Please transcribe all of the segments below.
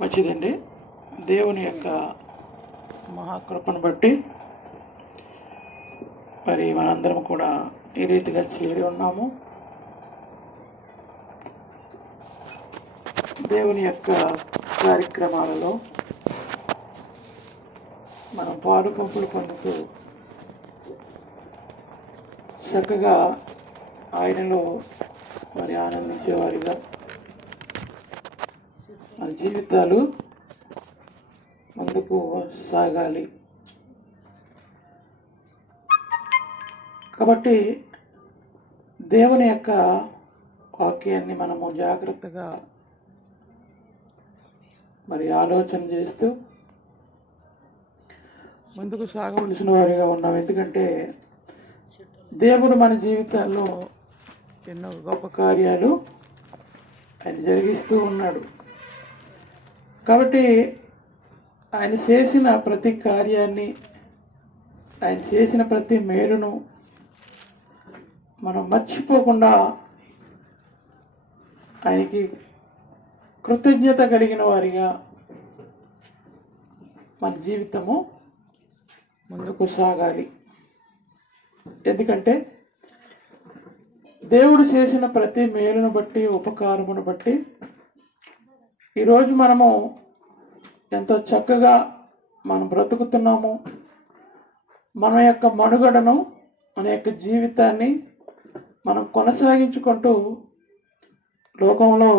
మంచిదండి. దేవుని యొక్క మహాకృపను బట్టి మరి మనందరం కూడా ఈ రీతిగా చేరి ఉన్నాము. దేవుని యొక్క కార్యక్రమాలలో మనం పాలుపంపులు పొందుతూ చక్కగా ఆయనలో మరి ఆనందించేవారిగా మన జీవితాలు ముందుకు సాగాలి. కాబట్టి దేవుని యొక్క వాక్యాన్ని మనము జాగ్రత్తగా మరి ఆలోచన చేస్తూ ముందుకు సాగవలసిన వారిగా ఉన్నాం. ఎందుకంటే దేవుడు మన జీవితాల్లో ఎన్నో గొప్ప కార్యాలు ఆయన జరిగిస్తూ ఉన్నాడు. కాబట్టి ఆయన చేసిన ప్రతి కార్యాన్ని, ఆయన చేసిన ప్రతి మేలును మనం మర్చిపోకుండా ఆయనకి కృతజ్ఞత కలిగిన వారిగా మన జీవితము ముందుకు సాగాలి. ఎందుకంటే దేవుడు చేసిన ప్రతి మేలును బట్టి, ఉపకారమును బట్టి ఈరోజు మనము ఎంతో చక్కగా మనం బ్రతుకుతున్నాము. మన యొక్క మనుగడను, మన యొక్క జీవితాన్ని మనం కొనసాగించుకుంటూ లోకంలో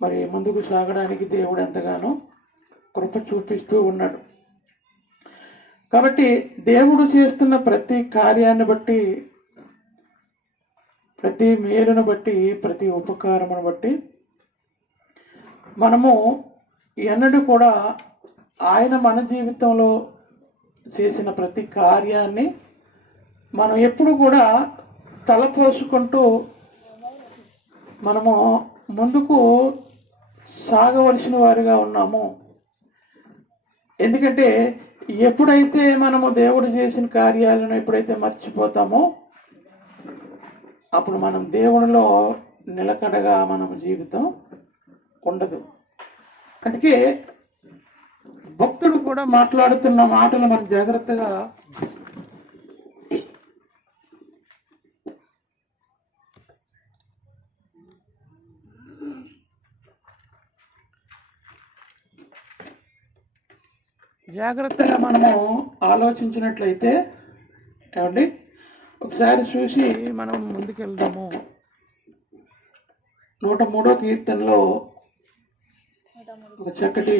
మరి ముందుకు సాగడానికి దేవుడు ఎంతగానో కృప చూపిస్తూ ఉన్నాడు. కాబట్టి దేవుడు చేస్తున్న ప్రతి కార్యాన్ని బట్టి, ప్రతి మేలును బట్టి, ప్రతి ఉపకారమును బట్టి మనము ఎన్నడూ కూడా ఆయన మన జీవితంలో చేసిన ప్రతి కార్యాన్ని మనం ఎప్పుడు కూడా తలపోసుకుంటూ మనము ముందుకు సాగవలసిన వారిగా ఉన్నాము. ఎందుకంటే ఎప్పుడైతే మనము దేవుడు చేసిన కార్యాలను ఎప్పుడైతే మర్చిపోతామో అప్పుడు మనం దేవునిలో నిలకడగా మన జీవితం ఉండదు. అందుకే భక్తుడు కూడా మాట్లాడుతున్న మాటలు మనం జాగ్రత్తగా మనము ఆలోచించినట్లయితే ఏమండి, ఒకసారి చూసి మనం ముందుకెళ్దాము. 103వ కీర్తనలో ఒక చక్కటి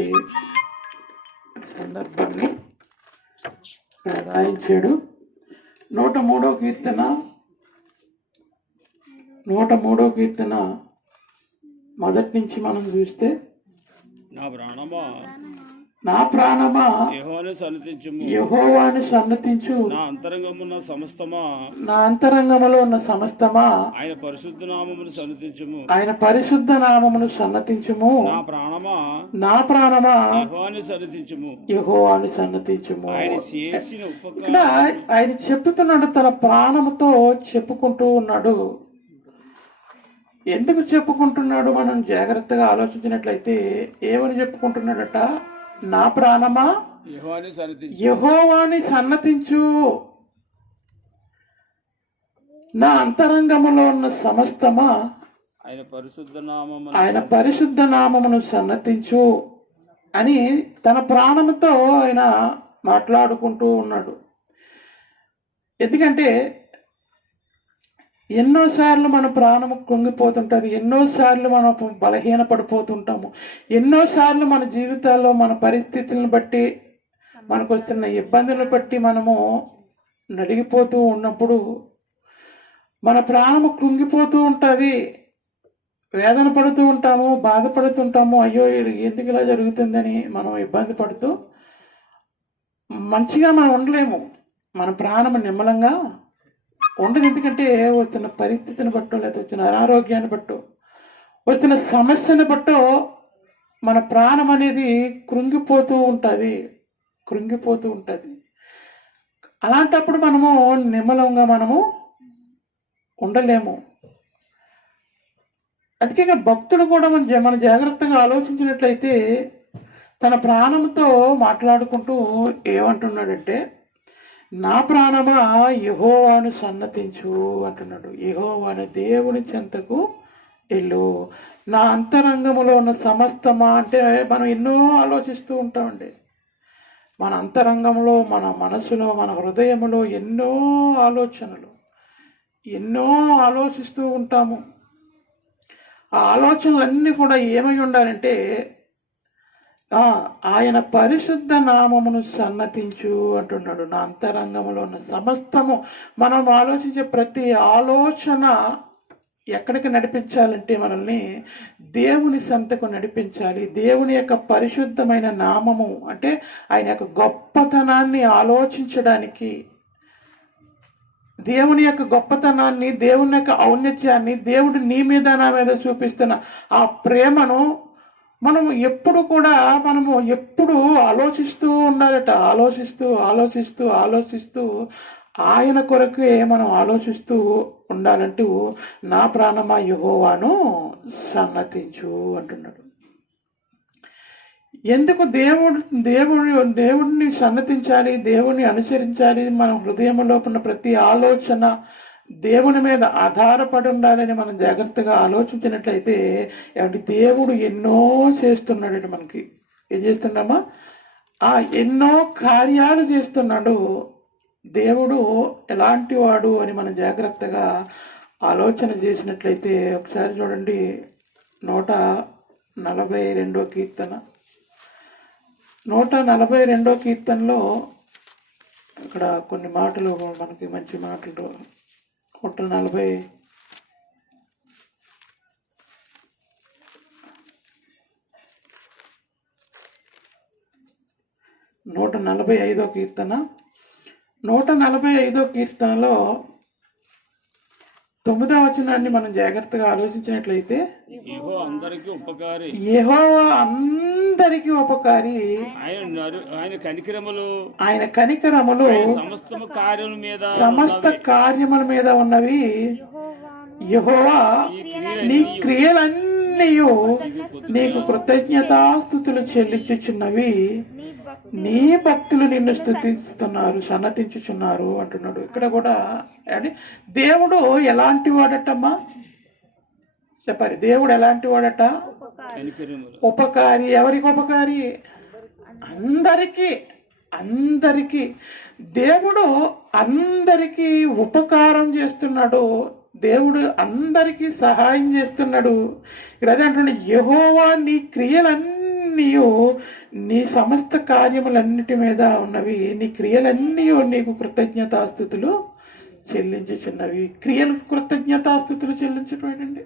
సందర్భాన్ని రాయించాడు. 103వ కీర్తన మొదటి నుంచి మనం చూస్తే, నా ప్రాణమా యెహోవాను సన్నతించు, నా అంతరంగములో ఉన్న సమస్తమా ఆయన పరిశుద్ధ నామమును సన్నతించుము. నా ప్రాణమా యెహోవాను సన్నతించుము. ఇక్కడ ఆయన చెప్తున్నాడు, తన ప్రాణముతో చెప్పుకుంటూ ఉన్నాడు. ఎందుకు చెప్పుకుంటున్నాడు? మనం జాగ్రత్తగా ఆలోచించినట్లయితే ఏమని చెప్పుకుంటున్నాడట? నా ప్రాణమా యెహోవాని సన్నతించు, నా అంతరంగములో ఉన్న సమస్తమా ఆయన పరిశుద్ధ నామమును సన్నతించు అని తన ప్రాణముతో ఆయన మాట్లాడుకుంటూ ఉన్నాడు. ఎందుకంటే ఎన్నోసార్లు మన ప్రాణము కృంగిపోతుంటుంది, ఎన్నోసార్లు మనం బలహీన పడిపోతుంటాము, ఎన్నోసార్లు మన జీవితాల్లో మన పరిస్థితులను బట్టి, మనకు వస్తున్న ఇబ్బందులను బట్టి మనము నలిగిపోతూ ఉన్నప్పుడు మన ప్రాణము కృంగిపోతూ ఉంటుంది, వేదన పడుతూ ఉంటాము, బాధపడుతుంటాము. అయ్యో ఎందుకు ఇలా జరుగుతుందని మనం ఇబ్బంది పడుతూ మంచిగా మనం ఉండలేము. మన ప్రాణము నిమ్మలంగా ఉండదు. ఎందుకంటే వస్తున్న పరిస్థితిని బట్టో, లేకపోతే వచ్చిన అనారోగ్యాన్ని బట్టో, వచ్చిన సమస్యను బట్టో మన ప్రాణం అనేది కృంగిపోతూ ఉంటుంది. అలాంటప్పుడు మనము నిమ్మలంగా మనము ఉండలేము. అందుకే ఇక్కడ భక్తుడు కూడా మన జాగ్రత్తగా ఆలోచించినట్లయితే తన ప్రాణంతో మాట్లాడుకుంటూ ఏమంటున్నాడంటే, నా ప్రాణమా యెహోవాను సన్నతించు అంటున్నాడు. యెహోవాను దేవుని చెంతకు వెళ్ళు. నా అంతరంగములో ఉన్న సమస్తమా అంటే మనం ఎన్నో ఆలోచిస్తూ ఉంటామండి. మన అంతరంగంలో, మన మనసులో, మన హృదయములో ఎన్నో ఆలోచనలు, ఎన్నో ఆలోచిస్తూ ఉంటాము. ఆ ఆలోచనలన్నీ కూడా ఏమై ఉండాలంటే, ఆయన పరిశుద్ధ నామమును సన్నతించు అంటున్నాడు. నా అంతరంగంలో ఉన్న సమస్తము, మనం ఆలోచించే ప్రతి ఆలోచన ఎక్కడికి నడిపించాలంటే మనల్ని దేవుని సంతకు నడిపించాలి. దేవుని యొక్క పరిశుద్ధమైన నామము అంటే ఆయన యొక్క గొప్పతనాన్ని ఆలోచించడానికి, దేవుని యొక్క గొప్పతనాన్ని, దేవుని యొక్క ఔన్నత్యాన్ని, దేవుడు నీ మీద నా మీద చూపిస్తున్న ఆ ప్రేమను మనము ఎప్పుడు ఆలోచిస్తూ ఉండాలట. ఆలోచిస్తూ ఆయన కొరకే మనం ఆలోచిస్తూ ఉండాలంటూ నా ప్రాణమా యెహోవాను సన్నతించు అంటున్నాడు. ఎందుకు దేవుడిని సన్నతించాలి, దేవుడిని అనుసరించాలి? మన హృదయంలో ఉన్న ప్రతి ఆలోచన దేవుని మీద ఆధారపడి ఉండాలని మనం జాగ్రత్తగా ఆలోచించినట్లయితే, ఏమంటే దేవుడు ఎన్నో చేస్తున్నాడు. మనకి ఏం చేస్తున్నామా? ఎన్నో కార్యాలు చేస్తున్నాడు. దేవుడు ఎలాంటి వాడు అని మనం జాగ్రత్తగా ఆలోచన చేసినట్లయితే ఒకసారి చూడండి, 142 కీర్తన. 142 కీర్తనలో ఇక్కడ కొన్ని మాటలు మనకి మంచి మాటలు. 145 కీర్తన, 145 కీర్తనలో 9వ వచనాన్ని మనం జాగ్రత్తగా ఆలోచించినట్లయితే, యెహోవా అందరికి ఉపకారి, ఆయన కనికరములు సమస్త కార్యముల మీద ఉన్నవి. యెహోవా నీ క్రియలన్నీ నీకు కృతజ్ఞతాస్తుతులు చెల్లించుచున్నవి. నీ భక్తులు నిన్ను స్తుతిస్తున్నారు, సన్నతించుచున్నారు అంటున్నాడు. ఇక్కడ కూడా దేవుడు ఎలాంటి వాడటమ్మా చెప్పాలి. దేవుడు ఎలాంటి వాడట? ఉపకారి. ఎవరికి ఉపకారి? అందరికీ. దేవుడు అందరికీ ఉపకారం చేస్తున్నాడు. దేవుడు అందరికీ సహాయం చేస్తున్నాడు. ఇక్కడ అదే అంటున్నాడు, యెహోవా నీ క్రియలన్నీ, నీ సమస్త కార్యములన్నిటి మీద ఉన్నవి. నీ క్రియలన్నీ నీకు కృతజ్ఞతాస్తుతులు చెల్లించుచున్నవి. క్రియలకు కృతజ్ఞతాస్తుతులు చెల్లించడం ఏంటండి?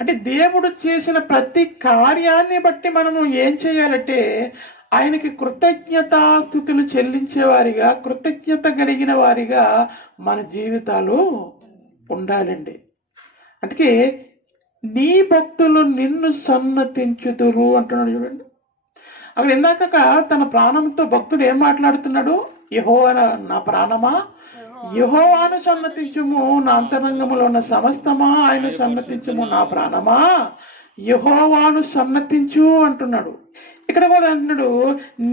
అంటే దేవుడు చేసిన ప్రతి కార్యాన్ని బట్టి మనము ఏం చేయాలంటే ఆయనకి కృతజ్ఞతాస్తుతులు చెల్లించేవారిగా, కృతజ్ఞత కలిగిన వారిగా మన జీవితాలు ఉండాలండి. అందుకే నీ భక్తులు నిన్ను సన్నతించుదురు అంటున్నాడు. చూడండి అక్కడ ఇందాక తన ప్రాణంతో భక్తుడు ఏం మాట్లాడుతున్నాడు? యెహోవా నా ప్రాణమా యెహోవాను సన్నతించుము, నా అంతరంగములో ఉన్న సమస్తమా ఆయన సన్నతించుము. నా ప్రాణమా యెహోవాను సన్నతించు అంటున్నాడు. ఇక్కడ కూడా అంటున్నాడు,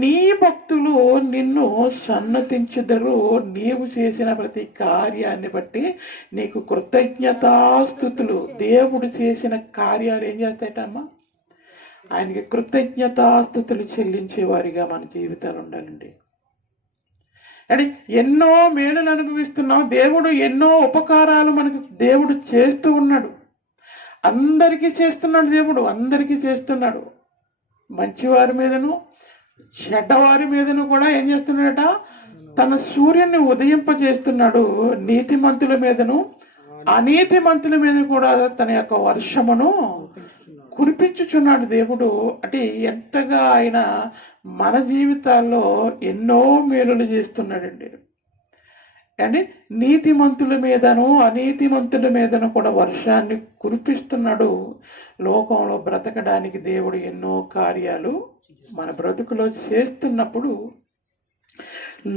నీ భక్తులు నిన్ను సన్నతించుదరు. నీవు చేసిన ప్రతి కార్యాన్ని బట్టి నీకు కృతజ్ఞతాస్తుతులు. దేవుడు చేసిన కార్యాలు ఏం చేస్తాయటమ్మా? ఆయనకి కృతజ్ఞతాస్తుతులు చెల్లించేవారిగా మన జీవితాలు ఉండాలండి. అంటే ఎన్నో మేలులు అనుభవిస్తున్నాం. దేవుడు ఎన్నో ఉపకారాలు మనకు దేవుడు చేస్తూ ఉన్నాడు. అందరికీ చేస్తున్నాడు. దేవుడు అందరికీ చేస్తున్నాడు. మంచివారి మీదను చెడ్డవారి మీదను కూడా ఏం చేస్తున్నాడట? తన సూర్యుని ఉదయింపజేస్తున్నాడు. నీతిమంతుల మీదను అనీతిమంతుల మీద కూడా తన యొక్క వర్షమును కురిపించుచున్నాడు దేవుడు. అంటే ఎంతగా ఆయన మన జీవితాల్లో ఎన్నో మేలులు చేస్తున్నాడండి. అంటే నీతిమంతుల మీదను అనీతిమంతుల మీదను కూడా వర్షాన్ని కురిపిస్తున్నాడు. లోకంలో బ్రతకడానికి దేవుడు ఎన్నో కార్యాలు మన బ్రతుకులో చేస్తున్నప్పుడు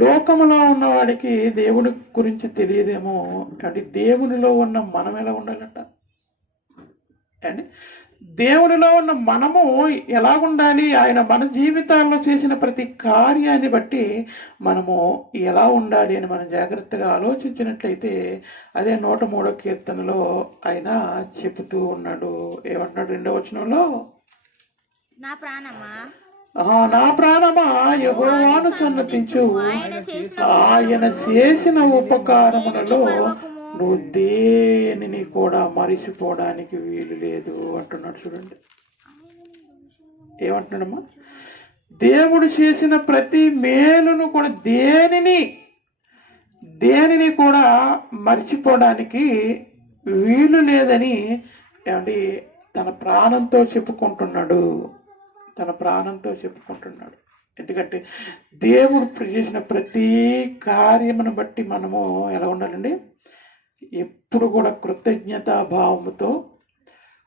లోకములో ఉన్నవాడికి దేవుడి గురించి తెలియదేమో, కానీ దేవునిలో ఉన్న మనం ఎలా ఉండాలట? అండి దేవునిలో ఉన్న మనము ఎలాగుండాలి, ఆయన మన జీవితాల్లో చేసిన ప్రతి కార్యాన్ని బట్టి మనము ఎలా ఉండాలి అని మనం జాగ్రత్తగా ఆలోచించినట్లయితే అదే 103వ కీర్తనలో ఆయన చెబుతూ ఉన్నాడు. ఏమంటున్నాడు 2వ వచనంలో, నా ప్రాణమా నా ప్రాణమా యెహోవాను సన్నతించు, ఆయన చేసిన ఉపకారములలో నువ్వు దేనిని కూడా మరిచిపోవడానికి వీలు లేదు అంటున్నాడు. చూడండి ఏమంటున్నాడమ్మా, దేవుడు చేసిన ప్రతి మేలును కూడా దేనిని కూడా మర్చిపోవడానికి వీలు లేదని ఏమండి తన ప్రాణంతో చెప్పుకుంటున్నాడు. ఎందుకంటే దేవుడు చేసిన ప్రతి కార్యమును బట్టి మనము ఎలా ఉండాలండి, ఎప్పుడు కూడా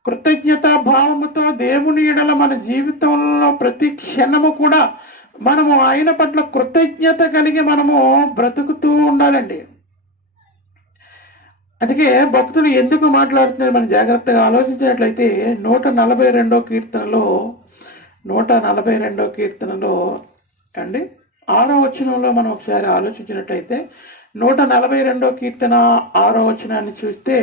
కృతజ్ఞతాభావముతో దేవుని ఎడల మన జీవితంలో ప్రతి క్షణము కూడా మనము ఆయన పట్ల కృతజ్ఞత కలిగి మనము బ్రతుకుతూ ఉండాలండి. అందుకే భక్తులు ఎందుకు మాట్లాడుతున్నారు మనం జాగ్రత్తగా ఆలోచించినట్లయితే 142వ కీర్తనలో అండి 6వ వచనంలో మనం ఒకసారి ఆలోచించినట్లయితే 142వ కీర్తన 6వ వచనాన్ని చూస్తే,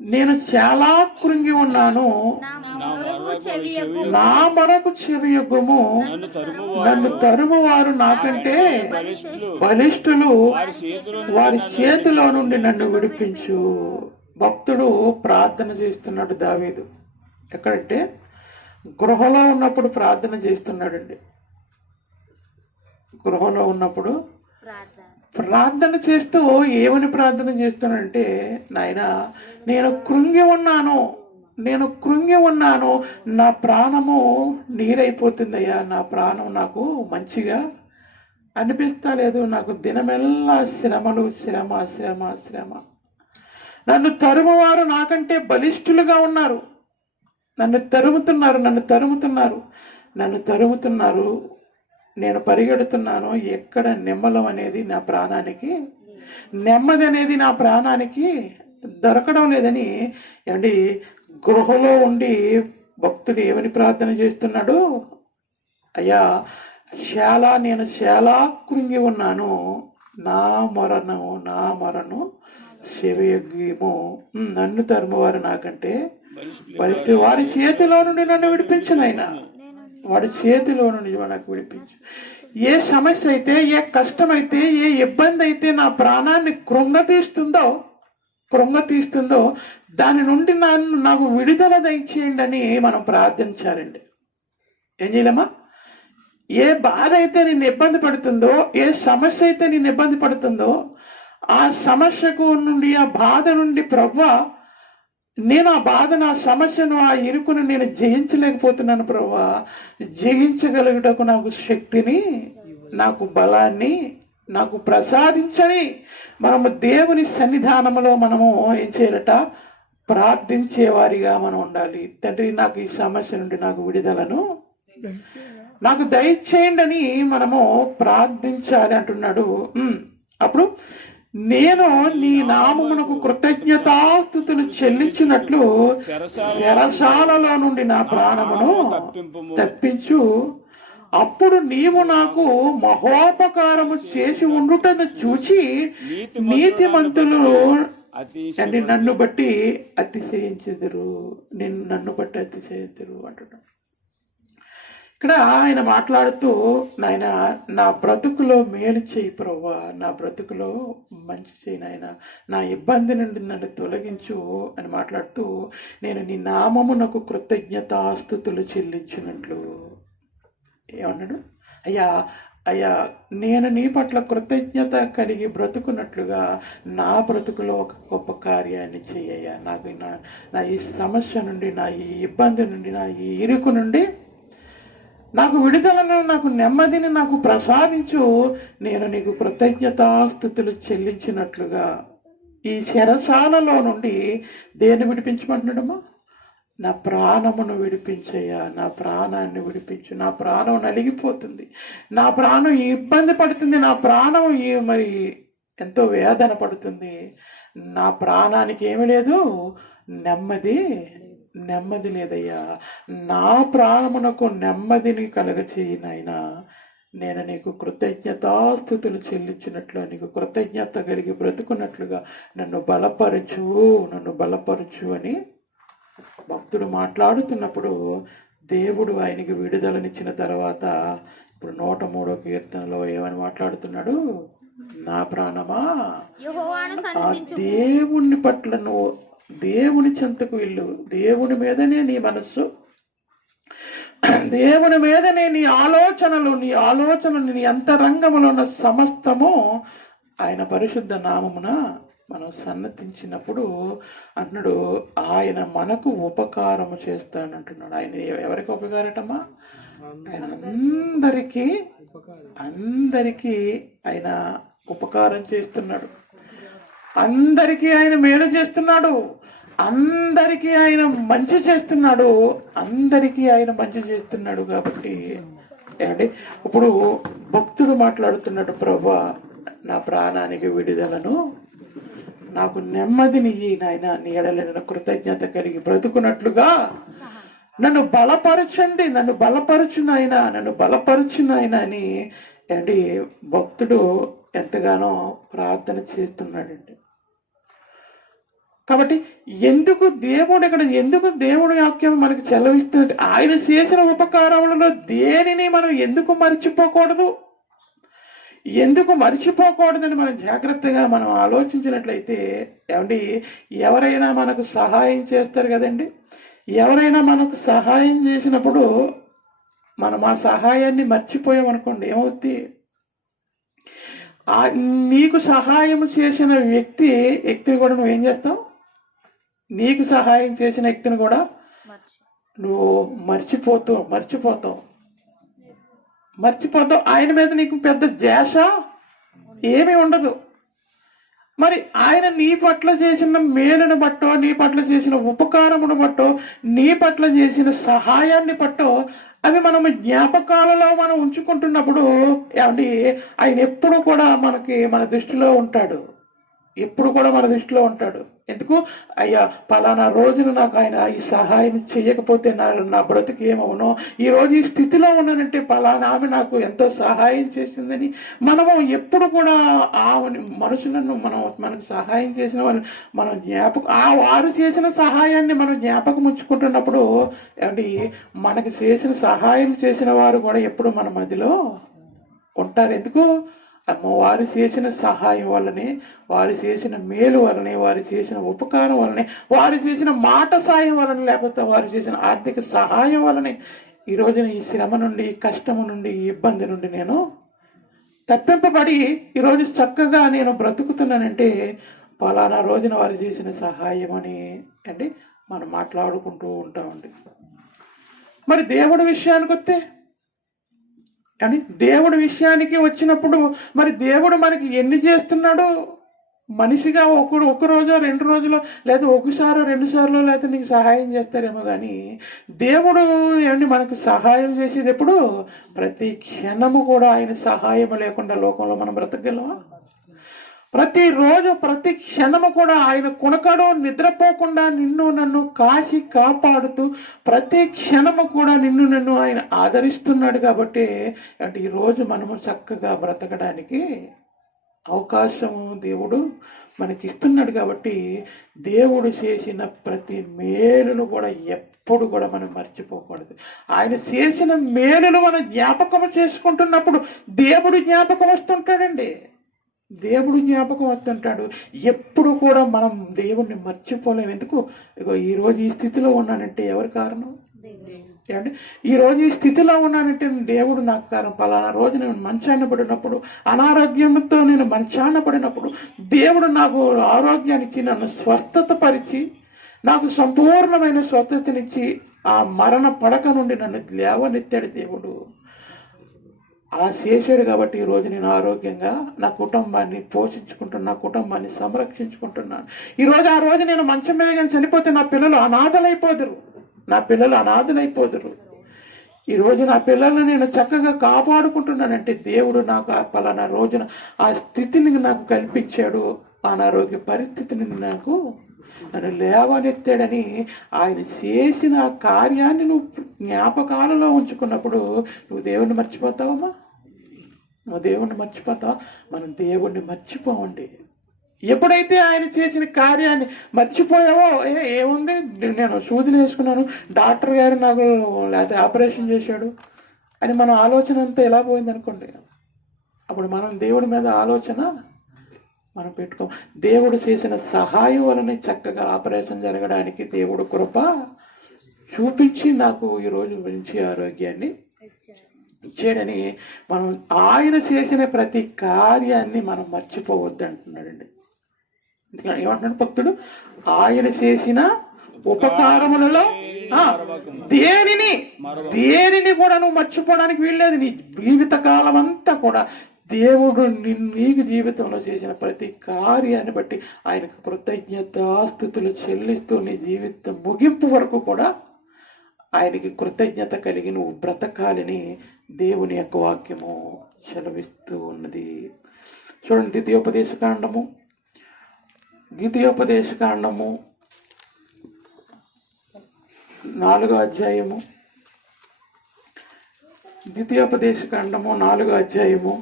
నేను చాలా కృంగి ఉన్నాను, నా మరకు చెవియొగ్గుము, నన్ను తరుము వారు నాకంటే బలిష్ఠులు, వారి చేతిలో నుండి నన్ను విడిపించు. భక్తుడు ప్రార్థన చేస్తున్నాడు దావీదు. ఎక్కడంటే గృహలో ఉన్నప్పుడు ప్రార్థన చేస్తున్నాడండి. గృహంలో ఉన్నప్పుడు ప్రార్థన చేస్తూ ఏమని ప్రార్థన చేస్తున్నాడంటే, నాయనా నేను కృంగి ఉన్నాను, నా ప్రాణము నీరైపోతుందయ్యా, నా ప్రాణం నాకు మంచిగా అనిపిస్తా లేదు, నాకు దినమెల్లా శ్రమలు, శ్రమ. నన్ను తరుమువారు నాకంటే బలిష్ఠులుగా ఉన్నారు, నన్ను తరుముతున్నారు, నేను పరిగెడుతున్నాను, ఎక్కడ నెమ్మది అనేది నా ప్రాణానికి దొరకడం లేదని అండి గృహలో ఉండి భక్తుడు ఏమని ప్రార్థన చేస్తున్నాడు, అయ్యా నేను చాలా కృంగి ఉన్నాను, నా మొరను చెవియొగ్గిము, నన్ను తరుమువారు నాకంటే బలిష్ఠులు, వారి చేతిలో నుండి నన్ను విడిపించు నాయనా, వాడి చేతిలో నుండి నాకు విడిపించు. ఏ సమస్య అయితే, ఏ కష్టమైతే, ఏ ఇబ్బంది అయితే నా ప్రాణాన్ని కృంగతీస్తుందో దాని నుండి నాకు విడుదల దయచేయండి అని మనం ప్రార్థించాలండి. ఏం చేయలేమా? ఏ బాధ అయితే నిన్ను ఇబ్బంది పడుతుందో, ఏ సమస్య అయితే నిన్ను ఇబ్బంది పడుతుందో, ఆ సమస్యకు నుండి, ఆ బాధ నుండి ప్రభువా నేను ఆ బాధను, ఆ సమస్యను, ఆ ఇరుకును నేను జయించలేకపోతున్నాను ప్రభువా, జయించగలుగుటకు నాకు శక్తిని, నాకు బలాన్ని నాకు ప్రసాదించని మనము దేవుని సన్నిధానంలో మనము ఏం చేయాలట, ప్రార్థించేవారిగా మనం ఉండాలి. తండ్రి నాకు ఈ సమస్య నుండి నాకు విడుదలను నాకు దయచేయండి అని మనము ప్రార్థించాలి అంటున్నాడు. అప్పుడు నేను నీ నామమునకు కృతజ్ఞతాస్తుతులు చెల్లించినట్లు చెరసాలలో నుండి నా ప్రాణమును తప్పించు. అప్పుడు నీవు నాకు మహోపకారము చేసి ఉండుటను చూచి నీతిమంతులు నన్ను బట్టి అతిశయించెదరు అంటున్నాడు. ఇక్కడ ఆయన మాట్లాడుతూ, నాయన నా బ్రతుకులో మేలు చేయి ప్రభువా, నా బ్రతుకులో మంచి చేయి నాయన, నా ఇబ్బంది నుండి నన్ను తొలగించు అని మాట్లాడుతూ, నేను నీ నామమునకు కృతజ్ఞతాస్తుతులు చెల్లించినట్లు ఏమన్నాడు, అయ్యా నేను నీ పట్ల కృతజ్ఞత కలిగి బ్రతుకున్నట్లుగా నా బ్రతుకులో ఒక గొప్ప కార్యాన్ని చెయ్యయ్యా, నాకు నా ఈ సమస్య నుండి, నా ఈ ఇబ్బంది నుండి, నా ఈ ఇరుకు నుండి నాకు విడుదలను, నాకు నెమ్మదిని నాకు ప్రసాదించు. నేను నీకు కృతజ్ఞతాస్తుతులు చెల్లించినట్లుగా ఈ చెరసాలలో నుండి దేన్ని విడిపించమంటున్నాడమ్మా? నా ప్రాణమును విడిపించయ్యా, నా ప్రాణాన్ని విడిపించు. నా ప్రాణం నలిగిపోతుంది, నా ప్రాణం ఇబ్బంది పడుతుంది, నా ప్రాణం మరి ఎంతో వేదన పడుతుంది. నా ప్రాణానికి ఏమీ లేదు, నెమ్మది నెమ్మది లేదయ్యా. నా ప్రాణమునకు నెమ్మదిని కలగచేయి నాయనా. నేను నీకు కృతజ్ఞతాస్థుతులు చెల్లించినట్లు, నీకు కృతజ్ఞత కలిగి బ్రతుకున్నట్లుగా నన్ను బలపరచు అని భక్తుడు మాట్లాడుతున్నప్పుడు దేవుడు ఆయనకి విడుదలనిచ్చిన తర్వాత ఇప్పుడు 103వ కీర్తనలో ఏమని మాట్లాడుతున్నాడు? నా ప్రాణమా యెహోవాను ఆ సన్నిధించుము. దేవుని పట్ల నువ్వు దేవుని చెంతకు వెళ్ళు. దేవుని మీదనే నీ మనస్సు, దేవుని మీదనే నీ ఆలోచనలు, నీ అంతరంగములో ఉన్న సమస్తము ఆయన పరిశుద్ధ నామమున మనం సన్నతించినప్పుడు అన్నాడు, ఆయన మనకు ఉపకారము చేస్తానంటున్నాడు. ఆయన ఎవరికి ఉపకారటమ్మా? ఆయన అందరికీ ఆయన ఉపకారం చేస్తున్నాడు. అందరికీ ఆయన మేలు చేస్తున్నాడు. అందరికీ ఆయన మంచి చేస్తున్నాడు. కాబట్టి ఏమండి, ఇప్పుడు భక్తుడు మాట్లాడుతున్నాడు, ప్రభువా నా ప్రాణానికి విడుదలను, నాకు నెమ్మదిని నాయన, నీ ఎడల నేను కృతజ్ఞత కలిగి బ్రతుకున్నట్లుగా నన్ను బలపరచు నాయన అని అండి భక్తుడు ఎంతగానో ప్రార్థన చేస్తున్నాడండి. కాబట్టి ఎందుకు దేవుడి వాక్యం మనకి చెలవిస్తుంది? ఆయన చేసిన ఉపకారములలో దేనిని మనం ఎందుకు మర్చిపోకూడదని మనం జాగ్రత్తగా మనం ఆలోచించినట్లయితే, ఏమండి, ఎవరైనా మనకు సహాయం చేస్తారు కదండి. ఎవరైనా మనకు సహాయం చేసినప్పుడు మనం ఆ సహాయాన్ని మర్చిపోయామనుకోండి, ఏమవుద్ది? నీకు సహాయం చేసిన వ్యక్తిని కూడా నువ్వేం చేస్తావు? నీకు సహాయం చేసిన వ్యక్తిని కూడా నువ్వు మర్చిపోతావు. ఆయన మీద నీకు పెద్ద ధ్యాస ఏమీ ఉండదు. మరి ఆయన నీ పట్ల చేసిన మేలును బట్టో, నీ పట్ల చేసిన ఉపకారమును బట్టో, నీ పట్ల చేసిన సహాయాన్ని బట్టో అవి మనము జ్ఞాపకాలలో మనం ఉంచుకుంటున్నప్పుడు ఏమండి, ఆయన ఎప్పుడు కూడా మన దృష్టిలో ఉంటాడు. ఎందుకు? అయ్యా, పలానా రోజున నాకు ఆయన ఈ సహాయం చేయకపోతే నా బ్రతుకు ఏమవునో, ఈ రోజు ఈ స్థితిలో ఉన్నానంటే పలానా ఆమె నాకు ఎంతో సహాయం చేసిందని మనము ఎప్పుడు కూడా ఆ మనుషులను మనకు సహాయం చేసిన వాళ్ళు మనం వారు చేసిన సహాయాన్ని మనం జ్ఞాపకం ఉంచుకుంటున్నప్పుడు ఏమండి, మనకి సహాయం చేసిన వారు కూడా ఎప్పుడు మన మధ్యలో ఉంటారు. ఎందుకు? వారు చేసిన సహాయం వల్లనే, వారు చేసిన మేలు వలనే, వారు చేసిన ఉపకారం వలనే, వారు చేసిన మాట సాయం వలన, లేకపోతే వారు చేసిన ఆర్థిక సహాయం వలనే ఈ రోజున ఈ శ్రమ నుండి, కష్టము నుండి, ఈ ఇబ్బంది నుండి నేను తప్పింపబడి ఈరోజు చక్కగా నేను బ్రతుకుతున్నానంటే పలానా రోజున వారు చేసిన సహాయం అని అంటే మనం మాట్లాడుకుంటూ ఉంటామండి. మరి దేవుడి విషయానికి వస్తే, కానీ దేవుడి విషయానికి వచ్చినప్పుడు మరి దేవుడు మనకి ఎన్ని చేస్తున్నాడు? మనిషిగా ఒక రోజో 2 రోజులో, లేదా ఒకసారో 2 సార్లు, లేదా నీకు సహాయం చేస్తారేమో, కానీ దేవుడు ఏమండి మనకు సహాయం చేసేది ఎప్పుడు? ప్రతి క్షణము కూడా ఆయన సహాయం లేకుండా లోకంలో మనం బ్రతకగలమా? ప్రతిరోజు ప్రతి క్షణము కూడా ఆయన కునకడో నిద్రపోకుండా నిన్ను నన్ను కాపాడుతూ ప్రతి క్షణము కూడా నన్ను ఆయన ఆదరిస్తున్నాడు. కాబట్టి అంటే ఈరోజు మనము చక్కగా బ్రతకడానికి అవకాశం దేవుడు మనకి ఇస్తున్నాడు. కాబట్టి దేవుడు చేసిన ప్రతి మేలును కూడా ఎప్పుడు కూడా మనం మర్చిపోకూడదు. ఆయన చేసిన మేలును మనం జ్ఞాపకం చేసుకుంటున్నప్పుడు దేవుడు జ్ఞాపకం వస్తుంటాడండి. ఎప్పుడు కూడా మనం దేవుణ్ణి మర్చిపోలేము. ఎందుకు? ఈరోజు ఈ స్థితిలో ఉన్నానంటే ఎవరి కారణం? ఏమంటే ఈరోజు ఈ స్థితిలో ఉన్నానంటే దేవుడు నాకు కారణం. పలానా రోజు నేను మంచాన పడినప్పుడు, అనారోగ్యంతో నేను మంచాన పడినప్పుడు దేవుడు నాకు ఆరోగ్యానికి నన్ను స్వస్థత పరిచి, నాకు సంపూర్ణమైన స్వస్థతనిచ్చి ఆ మరణ పడక నుండి నన్ను లేవనెత్తాడు దేవుడు. అలా చేశాడు. కాబట్టి ఈరోజు నేను ఆరోగ్యంగా నా కుటుంబాన్ని పోషించుకుంటున్నా, నా కుటుంబాన్ని సంరక్షించుకుంటున్నాను. ఈరోజు ఆ రోజు నేను మంచం మీద కానీ చనిపోతే నా పిల్లలు అనాథలైపోదురు. ఈరోజు నా పిల్లల్ని నేను చక్కగా కాపాడుకుంటున్నానంటే దేవుడు నాకు పలానా రోజున ఆ స్థితిని నాకు కల్పించాడు. అనారోగ్య పరిస్థితిని నన్ను లేవనెత్తాడని ఆయన చేసిన ఆ కార్యాన్ని నువ్వు జ్ఞాపకాలలో ఉంచుకున్నప్పుడు నువ్వు దేవుణ్ణి మర్చిపోతావమ్మా? నువ్వు దేవుణ్ణి మర్చిపోతావా? మనం దేవుణ్ణి మర్చిపోవండి. ఎప్పుడైతే ఆయన చేసిన కార్యాన్ని మర్చిపోయావో, ఏముంది, నేను సూదులు వేసుకున్నాను, డాక్టర్ గారు నాకు లేకపోతే ఆపరేషన్ చేశాడు అని మన ఆలోచన అంతా ఎలా పోయింది అనుకోండి. అప్పుడు మనం దేవుడి మీద ఆలోచన మనం పెట్టుకో. దేవుడు చేసిన సహాయం వలన చక్కగా ఆపరేషన్ జరగడానికి దేవుడు కృప చూపించి నాకు ఈరోజు మంచి ఆరోగ్యాన్ని ఇచ్చాడని మనం ఆయన చేసిన ప్రతి కార్యాన్ని మనం మర్చిపోవద్దు అంటున్నాడండి. ఏమంటున్నాడు భక్తుడు? ఆయన చేసిన ఉపకారములలో దేనిని కూడా నువ్వు మర్చిపోవడానికి వీల్లేదు. నీ జీవితకాలం అంతా కూడా దేవుడు నీకు జీవితంలో చేసిన ప్రతి కార్యాన్ని బట్టి ఆయనకు కృతజ్ఞతాస్తుతులు చెల్లిస్తూ నీ జీవితం ముగింపు వరకు కూడా ఆయనకి కృతజ్ఞత కలిగి నువ్వు బ్రతకాలని దేవుని యొక్క వాక్యము సెలవిస్తూ ఉన్నది. చూడండి, ద్వితీయోపదేశకాండము 4వ అధ్యాయము, ద్వితీయోపదేశకాండము 4వ అధ్యాయము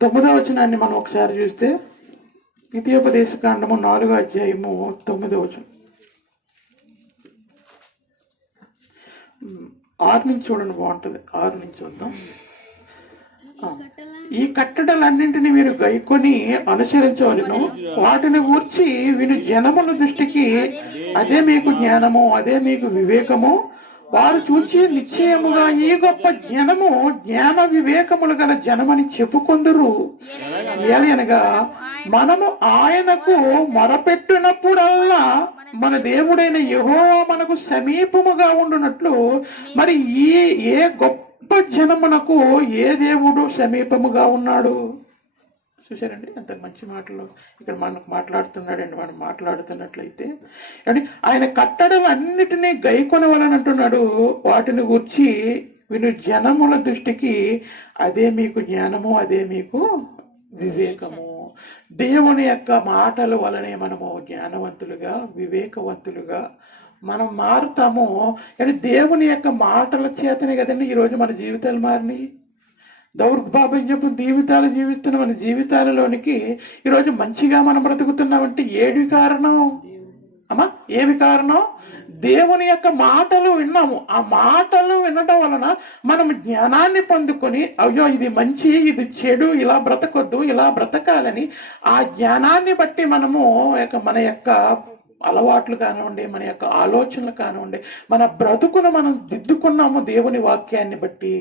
9వ వచనాన్ని మనం ఒకసారి చూస్తే, ద్వితీయోపదేశకాండము 4వ అధ్యాయము 9వ వచనం. 6 నుంచి చూడండి, బాగుంటుంది. 6 నుంచి చూద్దాం. ఈ కట్టడలన్నింటినీ మీరు గైకొని అనుసరించవలెను. వాటిని గూర్చి విను జనముల దృష్టికి అదే మీకు జ్ఞానము, అదే మీకు వివేకము. వారు చూచి నిశ్చయముగా ఈ గొప్ప జనము జ్ఞాన వివేకములు గల జనమని చెప్పుకొందురు. అనగా మనము ఆయనకు మొరపెట్టినప్పుడల్లా మన దేవుడైన యెహోవా మనకు సమీపముగా ఉండునట్లు, మరి ఏ గొప్ప జనమునకు ఏ దేవుడు సమీపముగా ఉన్నాడు? చూశారండి ఎంత మంచి మాటలు ఇక్కడ మనకు మాట్లాడుతున్నాడండి. మనం మాట్లాడుతున్నట్లయితే అంటే ఆయన కట్టడలు అన్నిటినీ గైకొనవలనంటున్నాడు. వాటిని గురించి విను జనముల దృష్టికి అదే మీకు జ్ఞానము, అదే మీకు వివేకము. దేవుని యొక్క మాటల వలనే మనము జ్ఞానవంతులుగా, వివేకవంతులుగా మనం మారుతాము. కానీ దేవుని యొక్క మాటల చేతనే కదండి ఈరోజు మన జీవితాలు మారినాయి. దౌర్భాగ్యపు జీవితాలు జీవిస్తున్న మన జీవితాలలోనికి ఈరోజు మంచిగా మనం బ్రతుకుతున్నామంటే ఏమి కారణం అమ్మా? ఏమి కారణం? దేవుని యొక్క మాటలు విన్నాము. ఆ మాటలు వినడం వలన మనం జ్ఞానాన్ని పొందుకొని, అయ్యో ఇది మంచి, ఇది చెడు, ఇలా బ్రతకొద్దు, ఇలా బ్రతకాలని ఆ జ్ఞానాన్ని బట్టి మనము మన యొక్క అలవాట్లు కానివ్వండి, మన యొక్క ఆలోచనలు కానివ్వండి, మన బ్రతుకును మనం దిద్దుకున్నాము. దేవుని వాక్యాన్ని బట్టి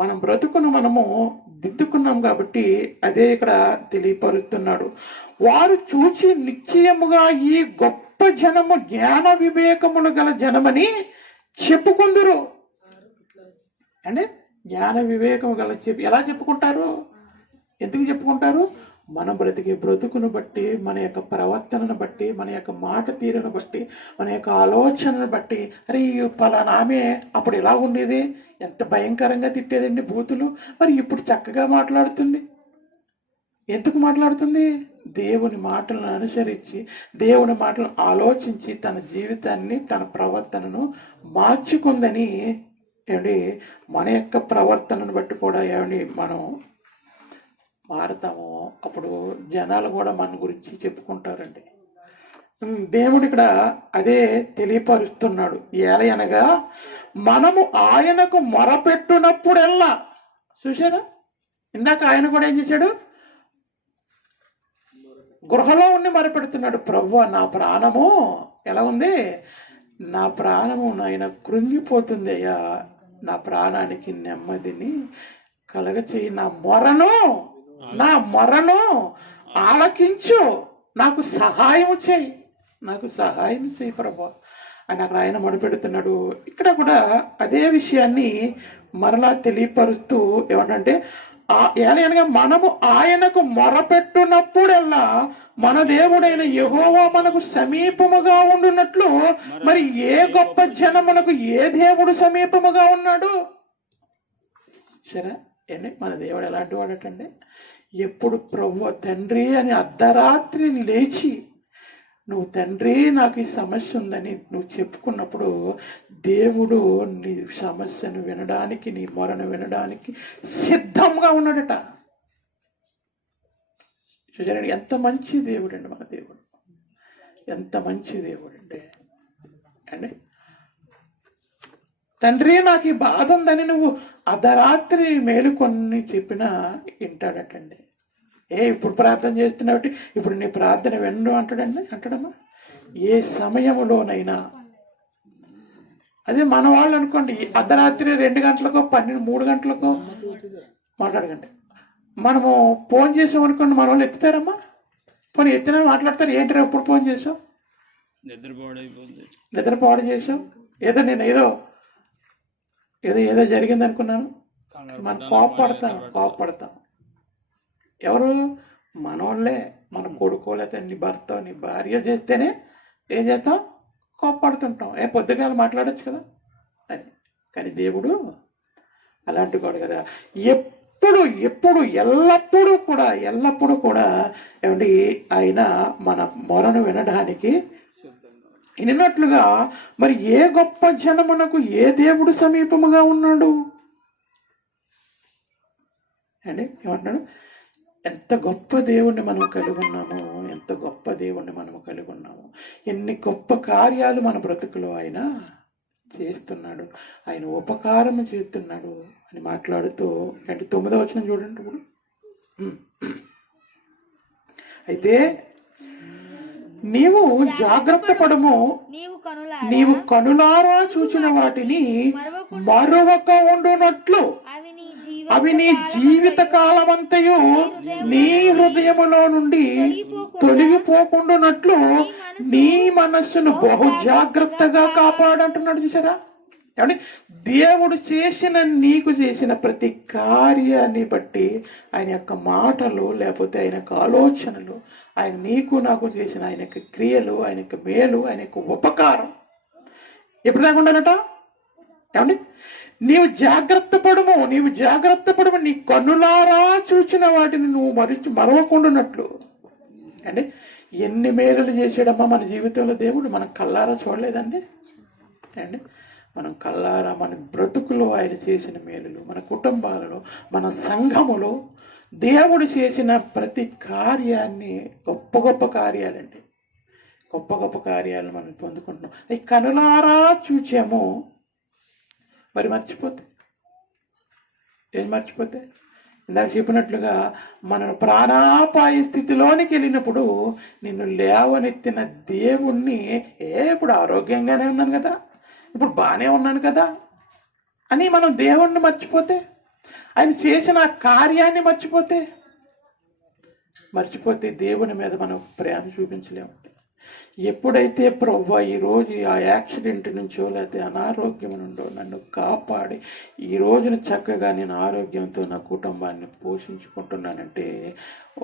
మనం బ్రతుకును మనము దిద్దుకున్నాం. కాబట్టి అదే ఇక్కడ తెలియపరుస్తున్నాడు. వారు చూచి నిశ్చయముగా ఈ గొప్ప జనము జ్ఞాన వివేకములు గల జనమని చెప్పుకుందరు. అంటే జ్ఞాన వివేకము గల ఎలా చెప్పుకుంటారు? ఎందుకు చెప్పుకుంటారు? మన బ్రతుకును బట్టి, మన యొక్క ప్రవర్తనను బట్టి, మన యొక్క మాట తీరును బట్టి, మన యొక్క ఆలోచనను బట్టి, అరే ఈ పలానా ఆమె అప్పుడు ఎలా ఉండేది, ఎంత భయంకరంగా తిట్టేదండి బూతులు, మరి ఇప్పుడు చక్కగా మాట్లాడుతుంది. ఎందుకు మాట్లాడుతుంది? దేవుని మాటలను అనుసరించి, దేవుని మాటలను ఆలోచించి తన జీవితాన్ని, తన ప్రవర్తనను మార్చుకుందని. ఏమండి, మన యొక్క ప్రవర్తనను బట్టి కూడా ఏమండి మనం మారుతాము. అప్పుడు జనాలు కూడా మన గురించి చెప్పుకుంటారండి. దేవుడు ఇక్కడ అదే తెలియపరుస్తున్నాడు. అనగా మనము ఆయనకు మొరపెట్టునప్పుడల్లా, చూసారా, ఇందాక ఆయన కూడా ఏం చేశాడు? గృహలో ఉండి మొరపెడుతున్నాడు. ప్రభువా, నా ప్రాణము ఎలా ఉంది? నా ప్రాణము నాయన కృంగిపోతుంది అయ్యా, నా ప్రాణానికి నెమ్మదిని కలగచేయి, నా మొరను ఆలకించు, నాకు సహాయం చేయి ప్రభు అని అక్కడ ఆయన మొదలుపెడుతున్నాడు. ఇక్కడ కూడా అదే విషయాన్ని మరలా తెలియపరుస్తూ ఏమంటే అనగా మనము ఆయనకు మొరపెట్టునప్పుడల్లా మన దేవుడైన యెహోవా మనకు సమీపముగా ఉండునట్లు మరి ఏ గొప్ప జనమునకు ఏ దేవుడు సమీపముగా ఉన్నాడు? సరే ఏంటి మన దేవుడు ఎలాంటి వాడటండి? ఎప్పుడు ప్రభు తండ్రి అని అర్ధరాత్రి లేచి నువ్వు తండ్రి నాకు ఈ సమస్య ఉందని నువ్వు చెప్పుకున్నప్పుడు దేవుడు నీ సమస్యను వినడానికి, నీ మొరను వినడానికి సిద్ధంగా ఉన్నాడట. చూడండి ఎంత మంచి దేవుడు అండి మన దేవుడు, ఎంత మంచి దేవుడు అండి. తండ్రి నాకు ఈ బాధ ఉందని నువ్వు అర్ధరాత్రి మేలుకొని చెప్పినా వింటాడటండి. ఇప్పుడు ప్రార్థన చేస్తున్నావు, ఇప్పుడు నీ ప్రార్థన వినడు అంటాడమ్మా. ఏ సమయంలోనైనా అదే మన వాళ్ళు అనుకోండి, అర్ధరాత్రి 2 గంటలకో 3 గంటలకో మాట్లాడకండి. మనము ఫోన్ చేసామనుకోండి, మన వాళ్ళు ఎత్తుతారమ్మా. పోనీ ఎత్తినా మాట్లాడతారు. ఏంటి ఎప్పుడు ఫోన్ చేసావు, నిద్రపాడు చేసావు, నేను ఏదో జరిగింది అనుకున్నాను. మనం కోపపడతాం. ఎవరు? మనోళ్ళే. మన కొడుకో లేకపోతే నీ భర్త నీ భార్య చేస్తేనే ఏం చేస్తాం? కోపడుతుంటాం. పొద్దుగాల మాట్లాడచ్చు కదా అని. కానీ దేవుడు అలాంటి వాడు కదా. ఎప్పుడు ఎల్లప్పుడూ కూడా ఏమండి ఆయన మన మొరను వినడానికి విన్నట్లుగా మరి ఏ గొప్ప జనమునకు ఏ దేవుడు సమీపముగా ఉన్నాడు అండి. ఏమంటున్నాడు? ఎంత గొప్ప దేవుణ్ణి మనం కలిగి ఉన్నాము, ఎంత గొప్ప దేవుణ్ణి మనము కలిగి ఉన్నాము. ఎన్ని గొప్ప కార్యాలు మన బ్రతుకులో ఆయన చేస్తున్నాడు, ఆయన ఉపకారం చేస్తున్నాడు అని మాట్లాడుతూ 9వ వచనం చూడండి. ఇప్పుడు అయితే నీవు జాగ్రత్త పడము, నీవు కనులారా చూచిన వాటిని మరొక ఉండునట్లు అవి నీ జీవిత కాలమంతయు నీ హృదయములో నుండి తొలగిపోకుండానట్లు నీ మనస్సును బహు జాగ్రత్తగా కాపాడంటున్నాడు. చూసారా? ఏమండి, దేవుడు నీకు చేసిన ప్రతి కార్యాన్ని బట్టి ఆయన యొక్క మాటలు లేకపోతే ఆయన యొక్క ఆలోచనలు, ఆయన నీకు నాకు చేసిన ఆయన యొక్క క్రియలు, ఆయన యొక్క మేలు, ఆయన యొక్క ఉపకారం ఎప్పుడు దాకా ఉండాలట? ఏమండి, నీవు జాగ్రత్త పడము, నీ కన్నులారా చూచిన వాటిని నువ్వు మరవకుండానట్లు. అంటే ఎన్ని మేలులు చేసాడమ్మా మన జీవితంలో దేవుడు. మనం కళ్ళారా చూడలేదండి అండి. మనం కళ్ళారా మన బ్రతుకులో ఆయన చేసిన మేలులు, మన కుటుంబాలలో, మన సంఘములో దేవుడు చేసిన ప్రతి కార్యాన్ని గొప్ప కార్యాలండి. గొప్ప కార్యాలు మనం పొందుకుంటున్నాం. అవి కనులారా చూచాము. మరి మర్చిపోతే ఇందాక చెప్పినట్లుగా మన ప్రాణాపాయ స్థితిలోనికి వెళ్ళినప్పుడు నిన్ను లేవనెత్తిన దేవుణ్ణి ఇప్పుడు ఆరోగ్యంగానే ఉన్నాను కదా, ఇప్పుడు బాగానే ఉన్నాను కదా అని మనం దేవుణ్ణి మర్చిపోతే, ఆయన చేసిన కార్యాన్ని మర్చిపోతే దేవుని మీద మనం ప్రేమ చూపించలేము. ఎప్పుడైతే ప్రభువా ఈరోజు ఆ యాక్సిడెంట్ నుంచో లేకపోతే అనారోగ్యం నుండో నన్ను కాపాడి ఈ రోజున చక్కగా నేను ఆరోగ్యంతో నా కుటుంబాన్ని పోషించుకుంటున్నానంటే,